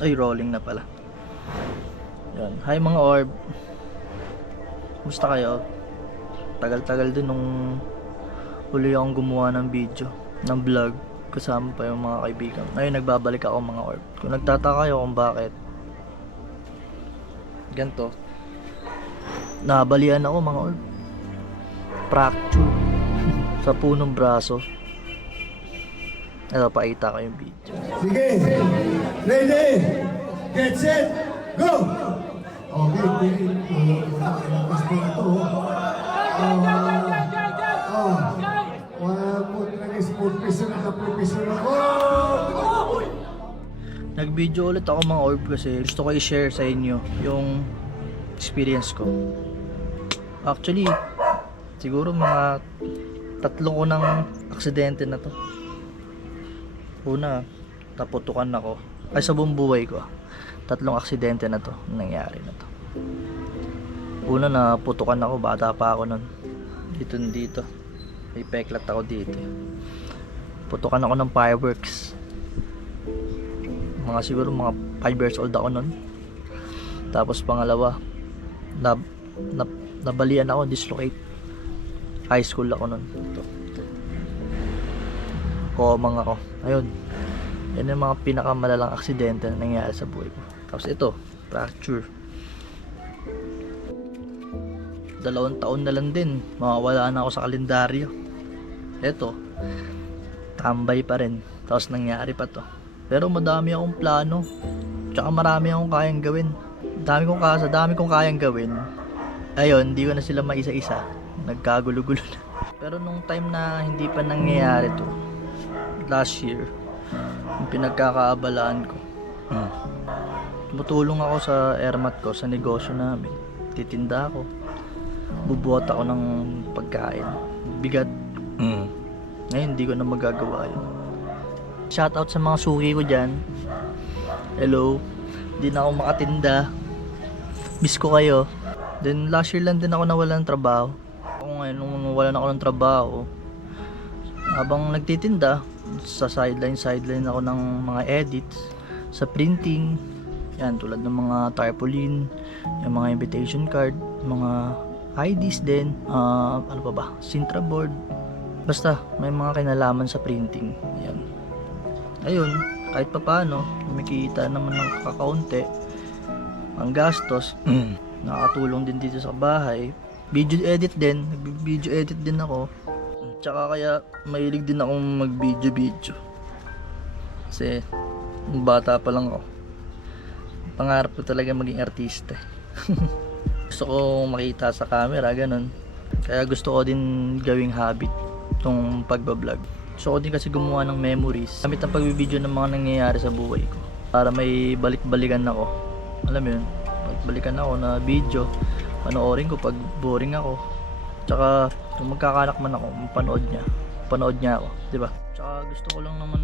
Ay, rolling na pala. Yan. Hi mga orb. Kumusta kayo? Tagal-tagal din nung huli akong gumawa ng video, ng vlog, kasama pa yung mga kaibigan. Ngayon nagbabalik ako mga orb. Kung nagtataka kayo kung bakit ganito, nabalian ako mga orb. Fracture sa punong braso. Ito, pakita ko yung video. Sige! Ready! Get set! Go! Okay, lakas po ito. Wala po talaga sport person na professional. Nag-video ulit ako mga orb kasi gusto ko i-share sa inyo yung experience ko. Actually, siguro mga 3 ko ng aksidente na to. Una, naputukan ako. Ay, sa buong buhay ko, 3 aksidente na to, nangyari na to. Una, naputukan ako, bata pa ako nun. Dito. May peklat ako dito. Putukan ako ng fireworks. Siguro mga 5 years old ako nun. Tapos pangalawa, nabalian ako, dislocate. High school ako nun. Ito. Komang ako. Ayun. Yan yung mga pinakamalalang aksidente na nangyari sa buhay ko. Tapos ito, fracture. 2 taon na lang din, mawawala na ako sa kalendaryo. Ito, tambay pa rin. Tapos nangyari pa to. Pero madami akong plano. Tsaka marami akong kayang gawin. Dami kong kayang gawin. Ayun, hindi ko na sila maisa-isa. Nagkagulo-gulo na. Pero nung time na hindi pa nangyayari to, last year, yung pinagkakaabalaan ko, tumutulong ako sa airmat ko, sa negosyo namin. Titinda ako, bubuhat ako ng pagkain, bigat. Ngayon hindi ko na magagawa yun. Shoutout sa mga suki ko dyan. Hello, hindi na ako makatinda, miss ko kayo. Then last year lang din ako nawalan ng trabaho. Ngayon nung nawalan ako ng trabaho, habang nagtitinda, sa sideline ako ng mga edits, sa printing, yan, tulad ng mga tarpaulin, yung mga invitation card, mga IDs din, ano pa ba, Sintra board, basta may mga kinalaman sa printing. Yan. Ayun, kahit pa paano, kumikita naman ng kakaunti, ang gastos, nakakatulong din dito sa bahay. Video edit din, nag-video edit din ako. Tsaka kaya mahilig din akong mag-video. Kasi bata pa lang ako. Pangarap ko talaga maging artista. Gusto ko makita sa camera, ganun. Kaya gusto ko din gawing habit tong pagbablog. Gusto ko din kasi gumawa ng memories gamit ang pagbibideo ng mga nangyayari sa buhay ko. Para may balik-balikan ako. Alam mo yun, balik-balikan ako na video. Panoorin ko pag boring ako. Tsaka kung magkakanak man ako, panood niya ako, di ba? Tsaka gusto ko lang naman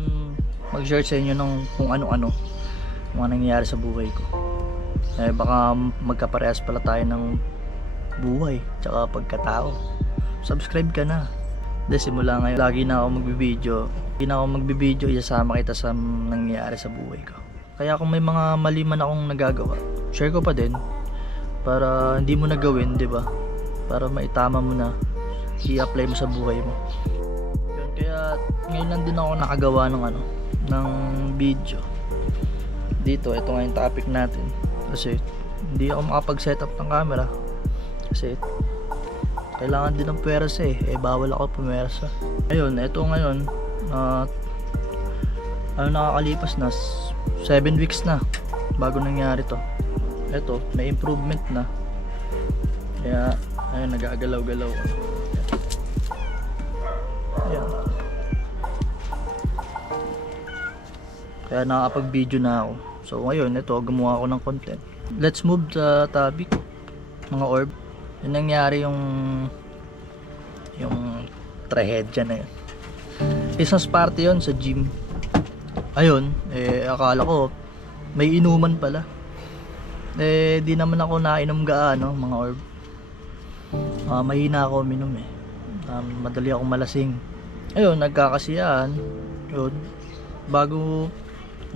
mag-share sa inyo ng kung ano-ano mga nangyayari sa buhay ko. Eh baka magkaparehas pala tayo ng buhay tsaka pagkatao. Subscribe ka na. Dahil simula ngayon, lagi na ako magbibideo, isasama kita sa nangyayari sa buhay ko. Kaya kung may mga mali man akong nagagawa, share ko pa din para hindi mo na gawin, di ba? Para maitama mo na, i-apply mo sa buhay mo. Yun, kaya ngayon lang din ako nakagawa ng video. Dito, ito nga yung topic natin. Kasi hindi ako makapag-setup ng camera. Kasi kailangan din ng pwersa bawal ako pumersa. Ayun, ito ngayon, nakakalipas na 7 weeks na bago nangyari to. Ito, may improvement na. Kaya ayun, nagagalaw-galaw. Ayan. Kaya nakakapag-video na ako. So ngayon, ito, gumawa ako ng content. Let's move sa topic, mga orb. Yung nangyari yung trahedya na yun. Business party yun sa gym. Ayun, akala ko may inuman pala. Di naman ako nainom gaano, mga orb. Mahina ako uminom madali akong malasing. Ayun, nagkakasiyahan. Yun, bago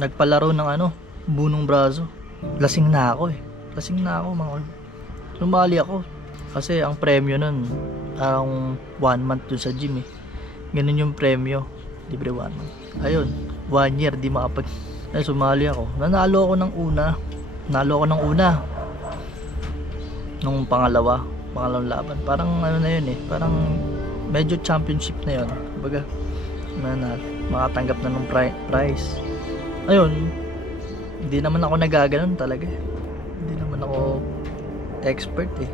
nagpalaro ng bunong braso. Lasing na ako eh. Lasing na ako mga orb. Sumali ako. Kasi ang premyo nun, ang 1 month dun sa gym eh. Ganun yung premyo. Libre 1 month. Ayun, 1 year di makapag... Ay, sumali ako. Nanalo ako ng una. Nung pangalawang laban. Parang ano na yun eh. Parang medyo championship na yun. Baga, makatanggap na ng prize. Ayun, hindi naman ako nagaganon talaga eh. Hindi naman ako expert eh.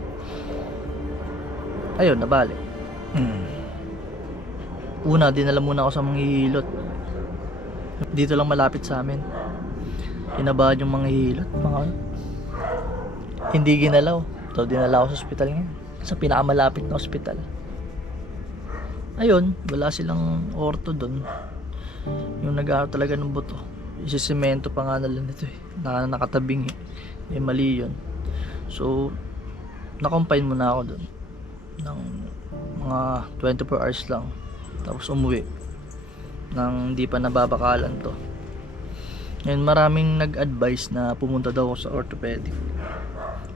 Ayun, nabali. Una, dinala muna ako sa manghihilot. Dito lang malapit sa amin. Kinabahan yung manghihilot. Hindi ginalaw. So, dinala ako sa ospital ngayon. Sa pinakamalapit na ospital. Ayun, wala silang orto doon. Yung nag-aaral talaga ng buto. Isisemento pa nga nila nito eh. Nakatabing eh. Eh, mali yun. So, na-confine muna ako doon. Ng mga 24 hours lang. Tapos umuwi. Nang hindi pa nababakalan to. Ngayon, maraming nag-advise na pumunta daw ako sa orthopedic.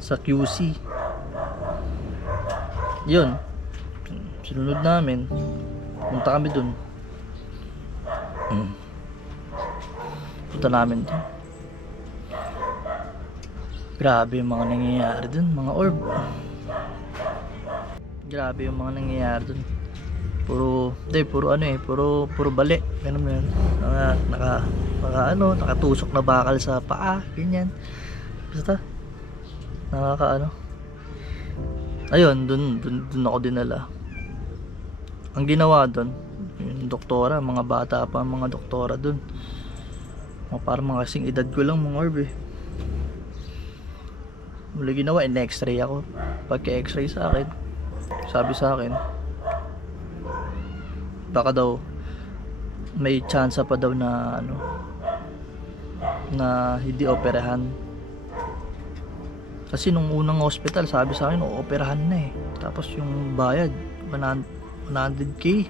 Sa QC. Yun. Sinunod namin. Punta kami dun. Punta namin dun. Grabe yung mga nangyayari dun, mga orb. Grabe yung mga nangyayari dun. Puro bali. Ganun yun. Nakatusok na bakal sa paa. Ganyan. Basta. Ayun, dun ako dinala. Ang ginawa dun, yung doktora, mga bata pa mga doktora dun. Parang mga kasing edad ko lang mga orb eh. Mula ginawa, in-x-ray ako. Pagka-x-ray sa akin, sabi sa akin, baka daw may chance pa daw na na hindi operahan. Kasi nung unang hospital, sabi sa akin, operahan na eh. Tapos yung bayad, 100k.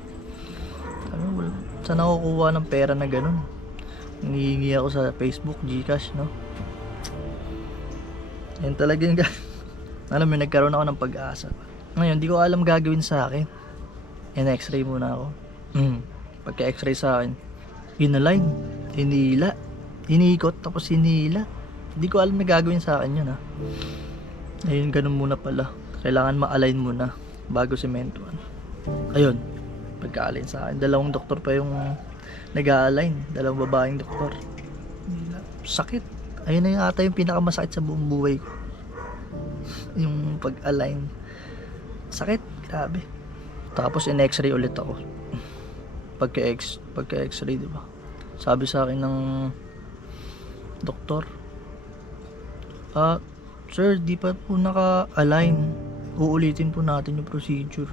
Saan ako kukuha ng pera na ganun? Nangihingi ako sa Facebook, Gcash, no? Yan talaga yung alam mo, nagkaroon ako ng pag-asa. Ngayon, di ko alam gagawin sa akin. X-ray muna ako. Pagka-x-ray sa akin, inalign, hinila, iniikot, tapos hinila. Hindi ko alam na gagawin sa akin yun ha. Ayun, ganun muna pala. Kailangan ma-align muna bago sementoan. Ayun, pagka-align sa akin, 2 doktor pa yung nag-a-align. 2 babaeng doktor. Sakit. Ayun na yung ata yung pinakamasakit sa buong buhay ko. Yung pag-align. Sakit, grabe. Tapos in-x-ray ulit ako. Pagka-x-ray, diba? Sabi sa akin ng doktor, sir, di pa po naka-align. Uulitin po natin yung procedure.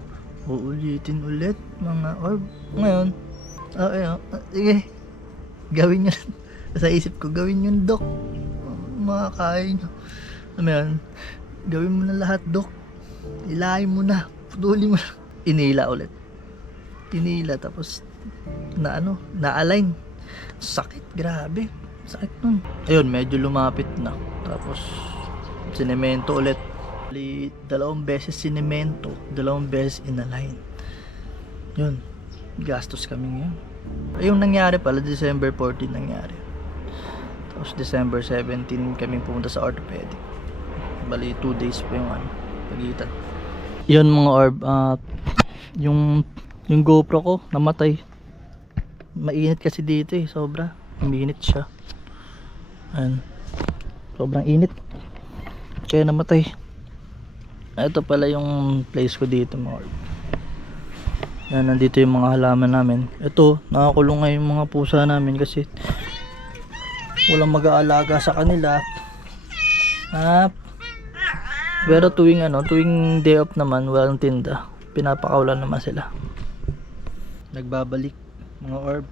Uulitin ulit, mga orb. Ngayon, sige, gawin nyo. Sa isip ko, gawin yun, dok. Makakain nyo. Gawin mo na lahat, dok. Ilahin mo na. Putulin mo na. Inila ulit. Inila, tapos na-align. Sakit, grabe. Sakit nun. Ayun, medyo lumapit na. Tapos sinemento ulit. 2 beses sinemento, 2 beses inalign. Yun, gastos kami ngayon. Yung nangyari pala, December 14 nangyari. Tapos December 17 kami pumunta sa orthopedic. Bali 2 days pa yung pagitan. Yun mga orb, yung GoPro ko namatay. Mainit kasi dito eh, sobra. Uminit siya. Ayan. Sobrang init. Kaya namatay. Ito pala yung place ko dito mga orb. Yan, nandito yung mga halaman namin. Ito, nakakulong nga yung mga pusa namin kasi walang mag-aalaga sa kanila. Pero tuwing day off naman, walang tinda. Pinapakawalan naman sila. Nagbabalik mga orb.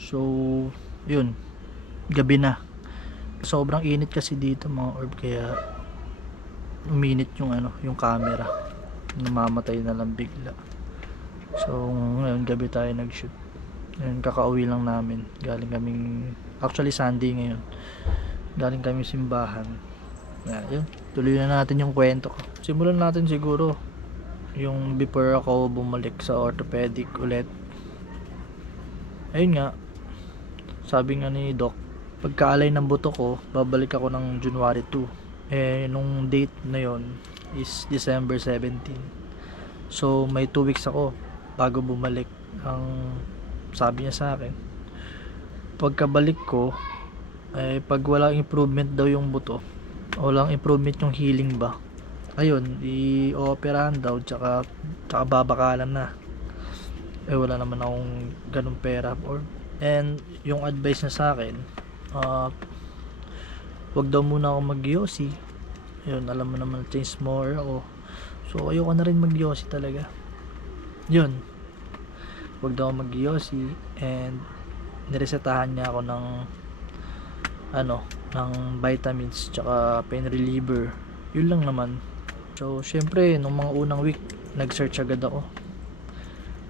So, yun. Gabi na. Sobrang init kasi dito mga orb, kaya uminit yung yung camera. Namamatay na lang bigla. So, ngayon gabi tayo nag-shoot. Ayun, kakauwi lang namin. Galing kaming, actually Sunday ngayon. Galing kami simbahan. Yun, tuloy na natin yung kwento ko. Simulan natin siguro yung before ako bumalik sa orthopedic ulit. Ayun nga, sabi nga ni Doc, pagkaalay ng buto ko, babalik ako ng January 2. Nung date na yon is December 17. So may 2 weeks ako bago bumalik. Ang sabi niya sa akin, pagkabalik ko, pag walang improvement daw yung buto, walang improvement yung healing ba, ayun, i-operahan daw, tsaka babakalan na. Wala naman akong ganung pera. And yung advice niya sa akin, wag daw muna ako mag-yosi. Yun, alam mo naman, change smoker ako. So ayoko na rin mag-yosi talaga. Yun, wag daw mag-yosi. And niresetahan niya ako ng ng vitamins tsaka pain reliever. Yun lang naman. So syempre nung mga unang week, nag-search agad ako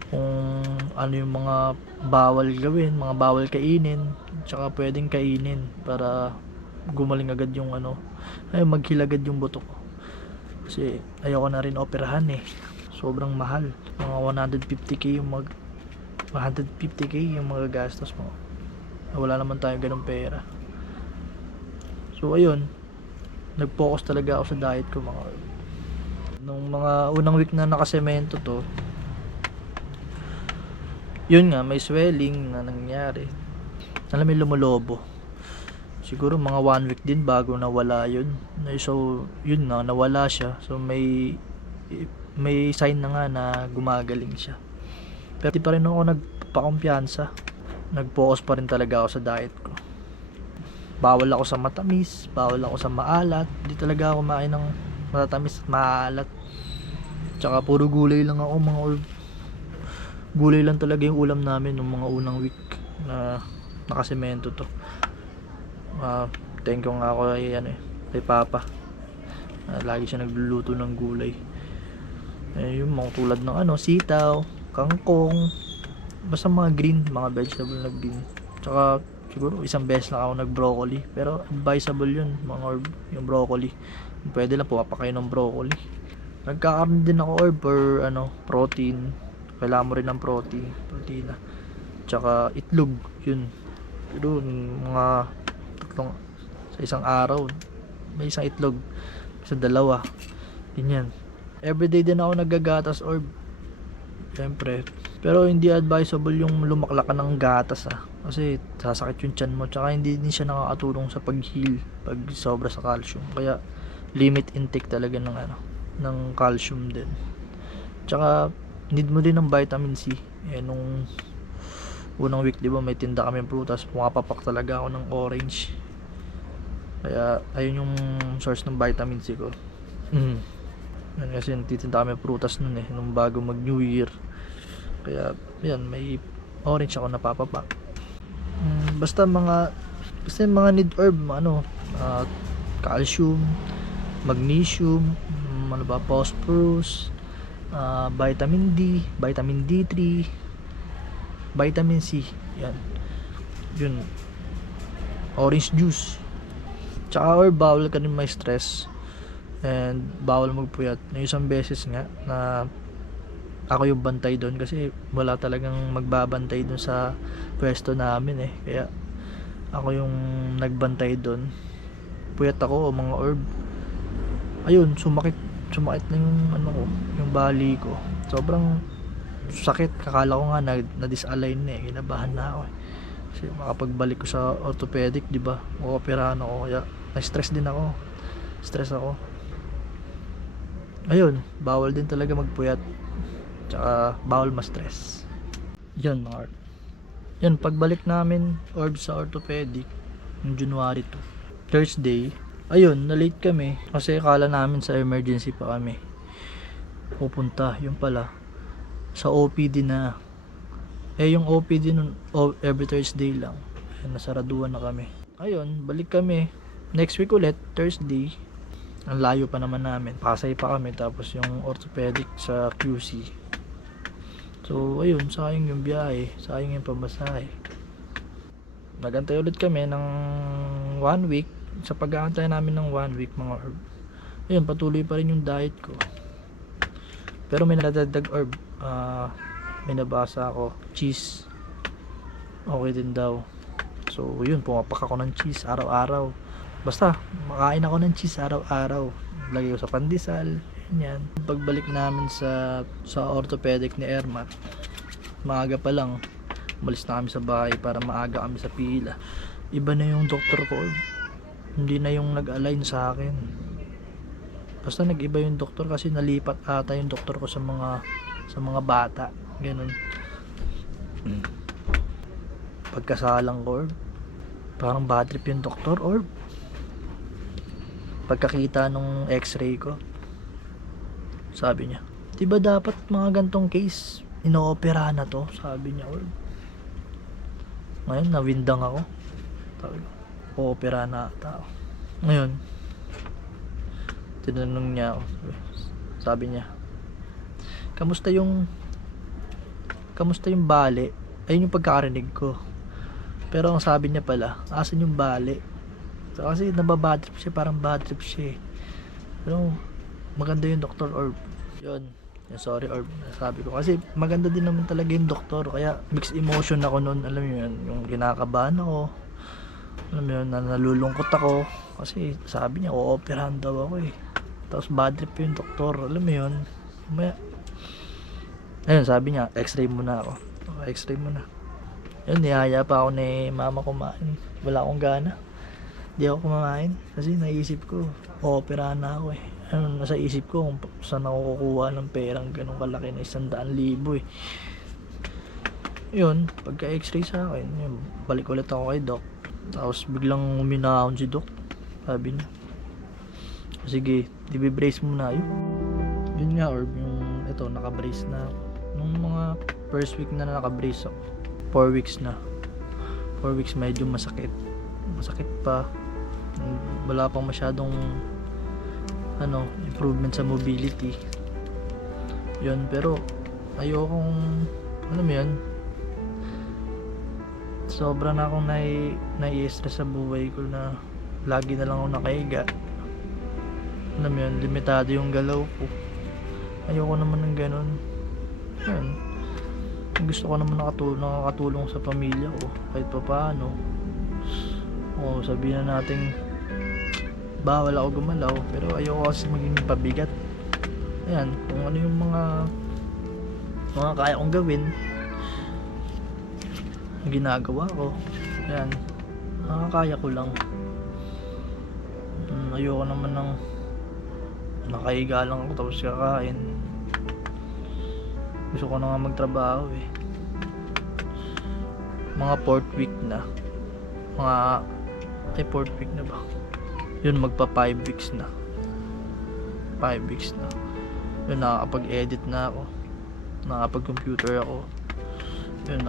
kung ano yung mga bawal gawin, mga bawal kainin, tsaka pwedeng kainin para gumaling agad yung maghil agad yung buto ko. Kasi ayoko na rin operahan sobrang mahal, mga 150k yung 150k yung magagastos mo. Wala naman tayong ganung pera. So ayun, nag-focus talaga ako sa diet ko nung mga unang week na nakasemento to. Yun nga, may swelling na nangyari. Alam mo, lumolobo. Siguro mga 1 week din bago nawala yun. So yun na, nawala siya. So may sign na nga na gumagaling siya. Pero di pa rin ako nagpakumpiyansa. Nag-focus pa rin talaga ako sa diet ko. Bawal ako sa matamis, bawal ako sa maalat. Di talaga ako kumain ng matatamis at maalat. Tsaka puro gulay lang ako, gulay lang talaga yung ulam namin nung mga unang week na nakasemento to. Thank you nga ako kay Papa. Lagi siya nagluluto ng gulay. Yung mga tulad ng sitaw, kangkong, basta mga green, mga vegetable na green. Tsaka siguro isang beses lang ako nag-broccoli, pero advisable yun, yung broccoli. Pwede lang pumapa kayo ng broccoli. Nagkakaroon din ako for protein. Kailangan mo rin ng protein, tsaka itlog, yun. Pero mga tatlong sa isang araw, may isang itlog, sa 2, ganyan. Everyday din ako naggagatas syempre. Pero hindi advisable yung lumaklak ka ng gatas kasi sasakit yung tiyan mo, tsaka hindi din siya nakakatulong sa pag-heal pag sobra sa calcium. Kaya limit intake talaga ng calcium din. Tsaka need mo din ng vitamin C. Nung unang week, di ba, may tinda kami ng prutas, pumapapak talaga ako ng orange. Kaya ayun yung source ng vitamin C ko. Kasi titinda kami ng prutas nun nung bago mag New Year. Kaya yan, may orange ako napapapak. Basta mga need herb, calcium, magnesium, phosphorus, vitamin D, vitamin D3, vitamin C, yan. Yun, orange juice. Tsaka bawal ka rin may stress and bawal magpuyat. Isang beses nga na ako yung bantay doon kasi wala talagang magbabantay doon sa pwesto namin kaya ako yung nagbantay doon. Puyat ako, mga ayun, sumakit na yung yung bali ko. Sobrang sakit. Kakala ko nga na-disalign kinabahan na ako kasi makapagbalik ko sa orthopedic, di ba, operahan ako, kaya na-stress din ako. Ayun, bawal din talaga magpuyat, tsaka bawal ma-stress. Yun mga yan, pagbalik namin sa orthopedic ng January 2, Thursday, ayun, na-late kami kasi akala namin sa emergency pa kami pupunta. Yung pala sa OPD na. Yung OPD nun every Thursday lang. Nasaraduan na kami. Ayun, balik kami next week ulit, Thursday. Ang layo pa naman namin, Pasay pa kami, tapos yung orthopedic sa QC. So ayun, sayang yung biyahe, sayang yung pamasahe. Nagantay ulit kami ng 1 week. Sa pag-aantay namin ng 1 week mga herb, ayun, patuloy pa rin yung diet ko. Pero may nadagdag herb, may nabasa ako, cheese. Okay din daw. So yun, pumapak ako ng cheese araw-araw. Basta, makain ako ng cheese araw-araw. Lagay ko sa pandesal, yan. Pagbalik namin sa orthopedic ni Ermat, maaga pa lang, umalis na kami sa bahay para maaga kami sa pila. Iba na yung doktor ko, hindi na yung nag-align sa akin. Basta nag-iba yung doktor kasi nalipat ata yung doktor ko sa mga bata, ganun. Pagkasalang ko, parang bad trip yung doktor, or pagkakita nung x-ray ko, sabi niya, diba dapat mga gantong case inoopera na to, sabi niya. Or ngayon nawindang ako, sabi ko, oopera na ata ako. Ngayon tinanong niya ako, sabi niya, kamusta yung bali? Ayun yung pagkakarinig ko. Pero ang sabi niya pala, asan yung bali? So, kasi nababad trip siya, parang bad trip siya eh. Pero maganda yung Dr. Orb. Yun, yung sorry Orb, sabi ko. Kasi maganda din naman talaga yung doktor. Kaya mixed emotion ako noon, alam mo yun, yung kinakabahan ako. Alam mo yun, nalulungkot ako. Kasi sabi niya, ooperahan daw ako eh. Tapos bad trip yung doktor, alam mo yun. Ayun, sabi niya, x-ray muna ako. X-ray muna. Yun, niyaya pa ako ni mama kumain. Wala akong gana. Di ako kumain kasi naisip ko, ooperahan na ako eh. Ano, nasa isip ko kung saan ako kukuha ng perang ganun kalaki na 100,000 eh. Yun, pagka x-ray sa akin, yun, balik ulit ako kay doc. Tapos biglang uminahon si doc. Sabi niya, sige, dibi-brace muna yun. Yun nga, Orb, yung ito, naka-brace na ako. Nung mga first week na naka-brace ako, 4 weeks na. 4 weeks medyo masakit. Masakit pa. Wala pang masyadong improvement sa mobility. Yun, pero ayokong, alam mo yun, sobra na akong nai-stress sa buhay ko na lagi na lang ako nakahiga. Alam mo yun, limitado yung galaw ko. Ayoko naman ng ganun. Yun, gusto ko naman nakatulong sa pamilya ko kahit pa paano. O sabihin na natin bawal ako gumalaw, pero ayoko kasi maging pabigat. Ayan, kung ano yung mga kaya kong gawin, ginagawa ko. Ayan, nakakaya ko lang. Ayoko naman ng nakahiga lang ako tapos kakain. Gusto ko na nga magtrabaho eh. Mga 4th week na. 4th week na ba? Yun, magpa 5 weeks na. 5 weeks na. Yun, nakakapag-edit na ako. Nakakapag-computer ako. Yun,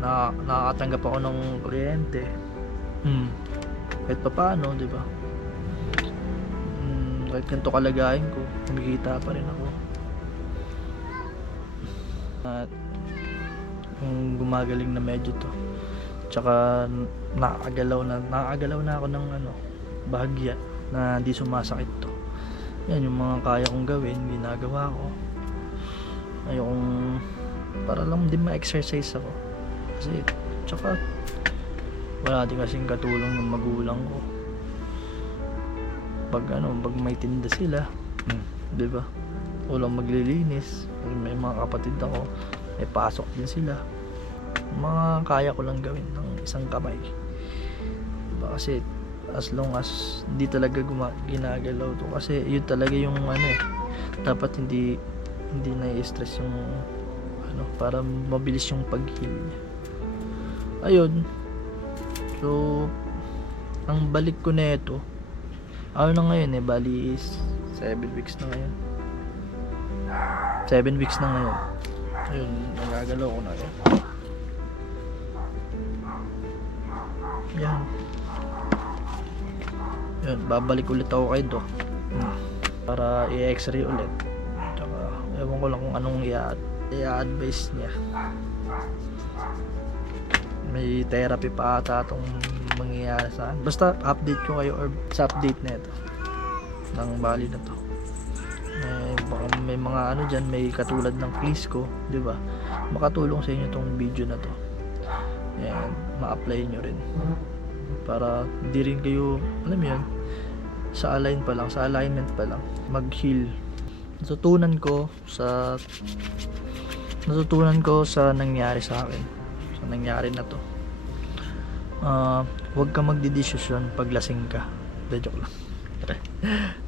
nakakatanggap ako ng kuryente. Kahit pa paano, di ba? Kahit ganito kalagayan ko, kumikita pa rin ako. At kung gumagaling na medyo to, tsaka nakakagalaw na ako ng bahagya na di sumasakit to. Yan yung mga kaya kong gawin, ginagawa ko. Ayokong, para lang din ma-exercise ako. Kasi tsaka wala din kasing katulong ng magulang ko. Pag may tinda sila, di ba? Walang maglilinis. May mga kapatid ako, may pasok din sila. Mga kaya ko lang gawin ng isang kamay. Diba? Kasi as long as hindi talaga ginagalaw to, kasi yun talaga yung dapat hindi na-stress yung para mabilis yung pag-heal niya. Ayun, so ang balik ko neto na ngayon bali is 7 weeks na ngayon. 7 weeks na ngayon. Ayun, nagagalaw ko na yan. Yan, babalik ulit ako kay doc para i-x-ray ulit. Tsaka ewan ko lang kung anong i-advise niya. May therapy pa ata itong mangyayari sa akin. Basta update ko kayo or sa update na ito ng bali na to. Baka may mga ano dyan, may katulad ng case ko, di ba? Makatulong sa inyo itong video na to. And ma-apply nyo rin para hindi rin kayo, alam mo yun, sa alignment pa lang mag-heal. Natutunan ko sa nangyari sa akin, sa nangyari na to. Huwag ka magdidesisyon pag lasing ka. Joke lang.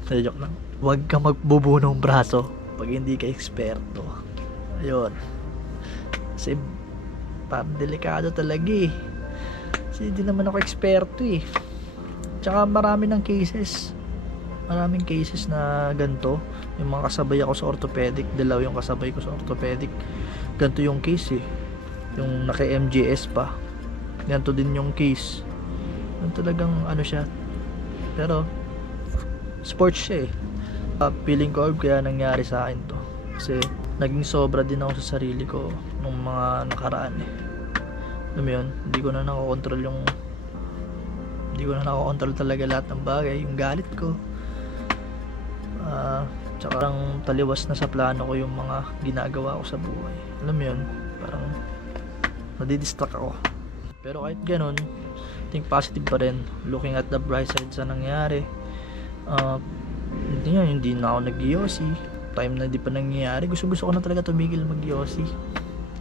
Joke lang. Huwag ka magbubunong braso pag hindi ka eksperto. Ayun. Kasi parang delikado talaga eh. Kasi hindi naman ako eksperto eh. Tsaka maraming cases na ganito. Yung mga kasabay ako sa orthopedic, dalawa yung kasabay ko sa orthopedic, ganito yung case eh. Yung naka MGS pa, ganito din yung case. Yung talagang ano siya, pero sports siya eh. Feeling ko kaya nangyari sa akin to kasi naging sobra din ako sa sarili ko nung mga nakaraan eh. Alam mo yun, hindi ko na nakokontrol talaga lahat ng bagay. Yung galit ko, tsaka parang taliwas na sa plano ko yung mga ginagawa ko sa buhay. Alam mo yun, parang nadidistract ako. Pero kahit ganun, think positive pa rin, looking at the bright side sa nangyari. Hindi na ako nag-yossi. Time na di pa nangyayari, gusto ko na talaga tumigil mag-yossi.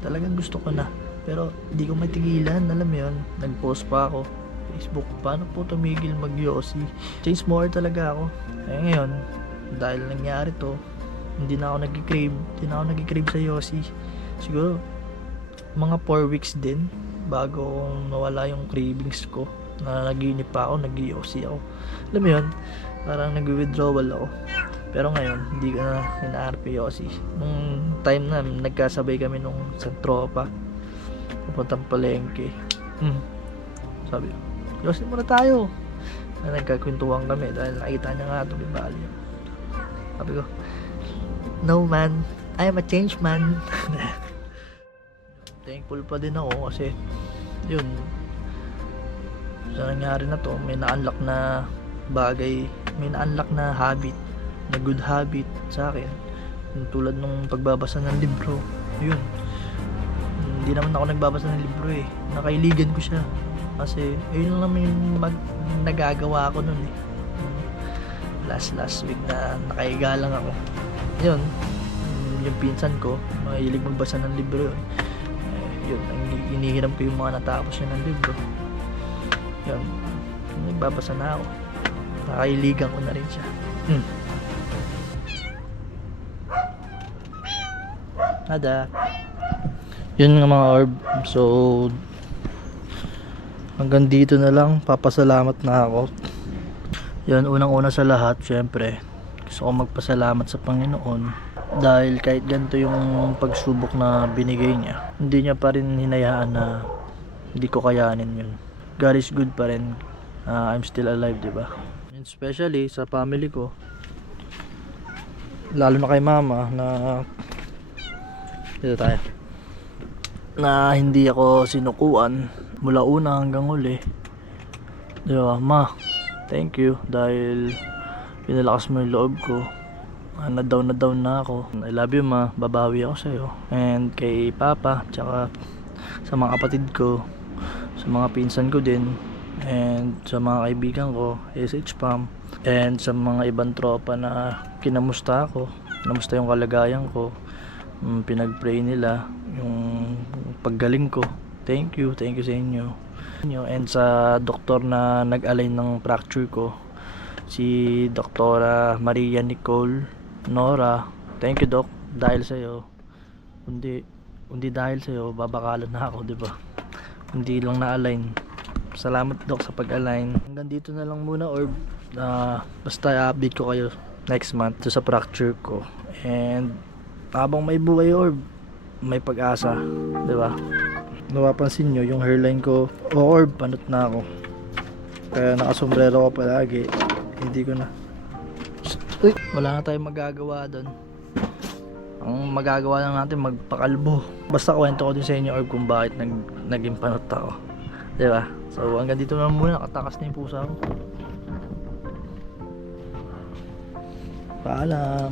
Talagang gusto ko na, pero di ko matigilan. Alam mo yun, nag-post pa ako Facebook, paano po tumigil mag-yossi. Change more talaga ako. Kaya ngayon, dahil nangyari to, hindi na ako nag-crave sa yossi. Siguro mga 4 weeks din bago mawala yung cravings ko, na naginip pa ako, nag-yossi ako. Alam mo yun, parang nag-withdrawal ako. Pero ngayon, hindi ko na hinaharap yung yossi. Nung time na nagkasabay kami nung sa tropa, papuntang palengke, sabi, yossi muna tayo. Nagkakwentuhan kami dahil nakita niya nga itong ibali. Sabi ko, no man, I am a changed man. Thankful pa din ako kasi yun, sa nangyari na to, may na-unlock na bagay, may na-unlock na habit, na good habit sa akin. Yung tulad nung pagbabasa ng libro, yun, hindi naman ako nagbabasa ng libro eh, nakailigan ko siya kasi yun lang naman yung nagagawa ko nun eh. Last week na nakahiga lang ako, yun, yung pinsan ko mahilig magbasa ng libro yun. Yun, inihiram ko yung mga natapos niya ng libro. Yun, nagbabasa na ako, nakailigan ko na rin siya. Nada. Yun nga mga orb. So hanggang dito na lang, papasalamat na ako. Yun, unang-una sa lahat, syempre gusto ko magpasalamat sa Panginoon dahil kahit ganito yung pagsubok na binigay niya, hindi niya pa rin hinayaan na hindi ko kayanin yun. God is good pa rin. I'm still alive, diba? And especially sa family ko, lalo na kay mama, na dito tayo, na hindi ako sinukuan mula una hanggang uli, diba? Ma, thank you dahil pinalakas mo yung loob ko. Na down na ako. I love you ma, babawi ako sa'yo. And kay papa, tsaka sa mga kapatid ko, sa mga pinsan ko din, and sa mga kaibigan ko, SH Pam, and sa mga ibang tropa na kinamusta ako, kinamusta yung kalagayan ko, pinag-pray nila yung paggaling ko. Thank you sa inyo. And sa doktor na nag-align ng fracture ko, si Doktora Maria Nicole Nora, thank you Doc, dahil sa'yo, hindi dahil sa'yo, babakalan na ako, diba? Hindi lang na-align. Salamat Doc sa pag-align. Hanggang dito na lang muna, or basta i-update ko kayo next month sa fracture ko. And habang may buhay, or may pag-asa, diba? Napapansin nyo, yung hairline ko, orb, panot na ako. Kaya nakasombrero ko palagi. Hindi ko na. Uy, wala na tayong magagawa doon. Ang magagawa lang natin magpakalbo. Basta kwento ko din sa inyo Orb kung bakit naging panot ako. Diba? So hanggang dito na muna, nakatakas na yung pusa ko. Paalam.